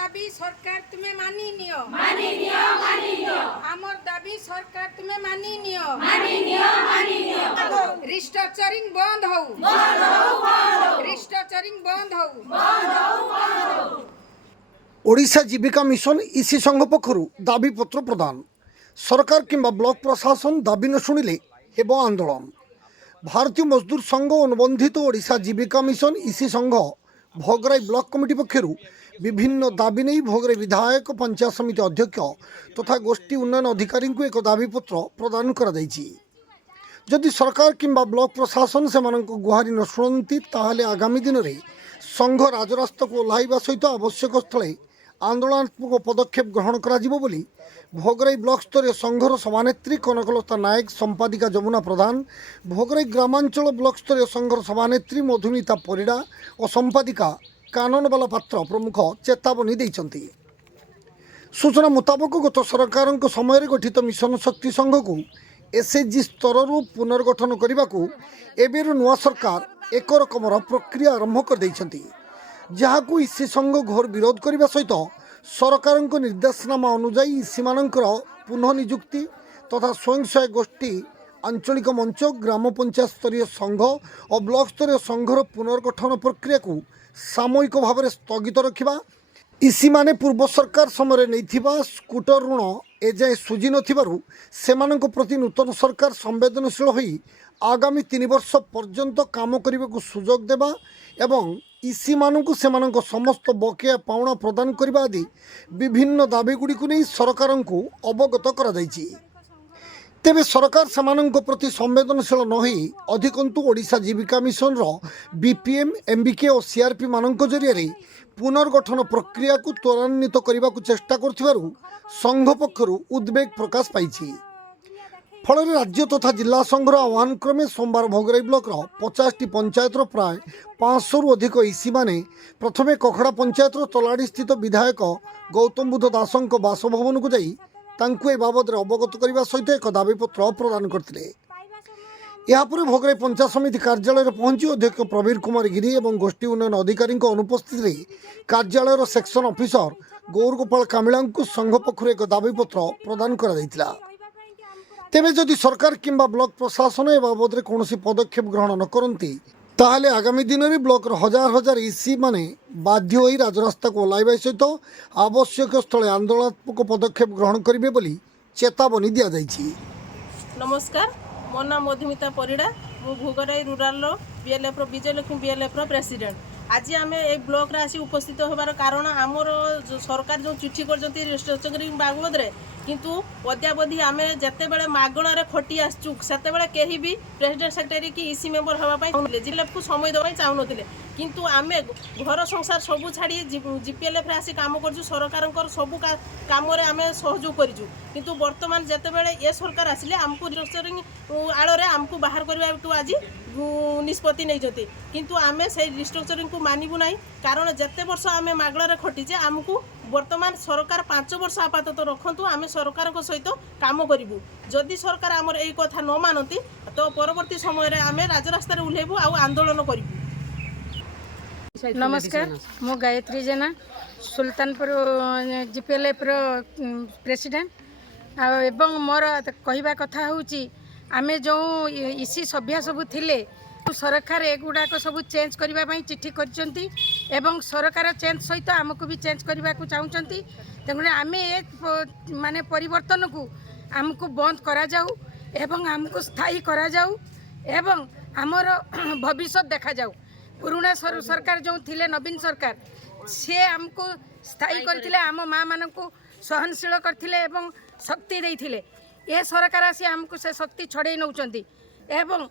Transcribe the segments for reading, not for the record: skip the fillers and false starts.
দাবি সরকার তুমি মানি নিও আমার দাবি সরকার তুমি মানি নিও রিস্ট্রাকচারিং বন্ধ হও রিস্ট্রাকচারিং বন্ধ হও। ओडिशा जीविका मिशन इसी संघ पक्षर दाबीपत्र प्रदान सरकार किंबा ब्लॉक प्रशासन दाबी न शुणिले हेब आंदोलन। भारतीय मजदूर संघ अनुबंधित ओडिशा जीविका मिशन इसी संघ भोगराई ब्लॉक कमिटी पक्षर विभिन्न दाबी नहीं भोगराई विधायक पंचायत समिति अध्यक्ष तथा गोष्ठी उन्नयन अधिकारी को एक दाबीपत्र प्रदान करा जायछि। जदि सरकार किंबा ब्लॉक प्रशासन से गुहारी न शुणती ताहले आगामी दिन में संघ राजरास्ता को ओह्लाइबा सहित आवश्यक स्थले आंदोलनात्मक पदक्षेप ग्रहण करा जिवो बोली भोगराई ब्लॉक स्तरीय संघर सभानेत्री कनकलता नायक संपादिका जमुना प्रधान भोगराई ग्रामांचल ब्लॉक स्तरीय संघर सभानेत्री मधुमिता परिड़ा और संपादिका काननबाला पात्र प्रमुख चेतावनी देइछन्ति। सूचना मुताबक गत सरकार समय गठित मिशन शक्ति संघ को एसएचजी स्तर पुनर्गठन करने को एबेर नुआ सरकार एक रकमर प्रक्रिया आरंभ कर देइछन्ति, जहाकू इसी संघ घोर विरोध करने सहित सरकार निर्देशनामा अनुजाई इसी मानकर पुनः निजुक्ति तथा स्वयं सहायक गोष्ठी आंचलिक मंच ग्राम पंचायत स्तरीय संघ और ब्लॉक स्तरीय संघर पुनर्गठन प्रक्रिया को सामयिक भाव में स्थगित रखा इसी माने पूर्व सरकार समय नहीं स्कूटर ऋण एजाए सुझी नथिबारु प्रति नूतन सरकार संवेदनशील होई आगामी 3 वर्ष पर्यंत काम करने को सुजोग देवा एवं इसी मानू से समस्त बकेया पाउणा प्रदान करने आदि विभिन्न दाबीगुड़ी को नहीं सरकार को अवगत करा जायछि। तेबे सरकार से प्रति संवेदनशील नही अधिकंतु ओडिशा जीविका मिशन बीपीएम एमबीके और सीआरपी मानक जरिए पुनर्गठन प्रक्रिया को त्वरान्वित करने को चेष्टा करथिबारु संघ पक्षर उद्वेग प्रकाश पाइछि। फल राज्य तथा जिला संघर आह्वान क्रमे सोमवार भोगराई ब्लॉक 50टी पंचायत प्राय 500 रु अधिक इसी माने प्रथमे कखड़ा पंचायत तलाड़ी स्थित विधायक गौतम बुद्ध दासों बासभवन को जाई तांकु ए बाबद अवगत करने सहित एक दाबीपत्र प्रदान करते। यापर भोगराई पंचायत समिति कार्यालय पहुंची अध्यक्ष प्रवीर कुमार गिरी और गोष्ठी उन्नयन अधिकारी अनुपस्थित कार्यालय सेक्शन ऑफिसर गौर गोपाल कामिला संघ पक्षर एक दाबीपत्र प्रदान कर तेबे जदि सरकार किंबा ब्लॉक प्रशासन ए बाबद कौन पदक्षेप ग्रहण न करती ताहले आगामी दिन में ब्लॉक हजार हजार इसी माने बाध्य होई राजरास्ता को ओह्लाइबा सहित आवश्यक स्थले आंदोलनात्मक पदक्षेप ग्रहण करेंगे बोली चेतावनी दिया जायछि। नमस्कार, मो नाम मधुमिता परिड़ा, मु Bhograi rural BLF Vijayalakshmi BLF president. आज आम ए ब्लॉक रे आसी उपस्थित होबार कारण आमर सरकार जो चिठी कर बाबद किंतु अद्यावधि आम जिते बड़े मागणार खटी आसचु से कहीं भी प्रेसिडेंट सेक्रेटरी कि इसी मेम्बर होगापी जिले को समय देवाई चाहून किंतु आम घर संसार सबू छाड़ी जीपीएलएफ रे आसी काम कर सरकार सबू कम आम सहयोग करूँ किंतु बर्तमान जिते बड़े ये सरकार आसिले आमको रिस्ट्रक्चरिंग आड़े आमको बाहर करने को आज निष्पत्ति नहीं किंतु आम से रिस्ट्रक्चरिंग को मानबू ना कारण जिते वर्ष आम मागणार खटीचे आमको बर्तमान सरकार 5 वर्ष आपातत रखु आम सरकार सहित काम करूँ जदि सरकार आमर यही कथा न मानती तो परवर्ती समय आम राजरास्ता ओह्लैबू आ आंदोलन करूँ। नमस्कार, मु गायत्री जेना सुल्तानपुर जीपीएलएफ प्रेसिडेंट एवं मोर कहवा कथा हूँ आम जो इसी सभ्या सबू थिले सरकार एगुड़ाक सब चेंज करने चिठी कर सरकार चेंज सहित आमको भी चेंज करने को चाहते तेणु आम ए माने परिवर्तन को आमको बंद करा जाऊ एवं आमको स्थायी करा जाऊ एवं आमर भविष्य देखा जाऊ। पुराना सरकार जो थिले नवीन सरकार से आमको स्थायी करथिले आम माँ मान को सहनशील करथिले एवं शक्ति देइथिले ए सरकार आसी आमको से शक्ति छड़े नौचंती एवं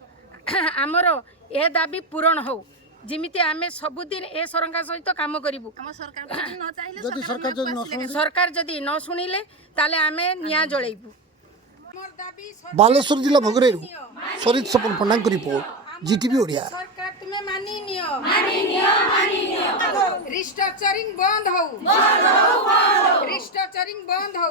आमर ए दाबी पूरण हो जिमिति आमे सबुदिन ए सरकार सहित काम करिबु। सरकार जदि न शुणिले ताले आमे निया जळैबु। बालेश्वर जिला भोगराई सरित सपन पंडा की रिपोर्ट जीटीवी ओडिया। सरकार तुम्हें मानी नियो रिस्ट्रक्चरिंग बंद हो रिस्ट्रक्चरिंग बंद हो।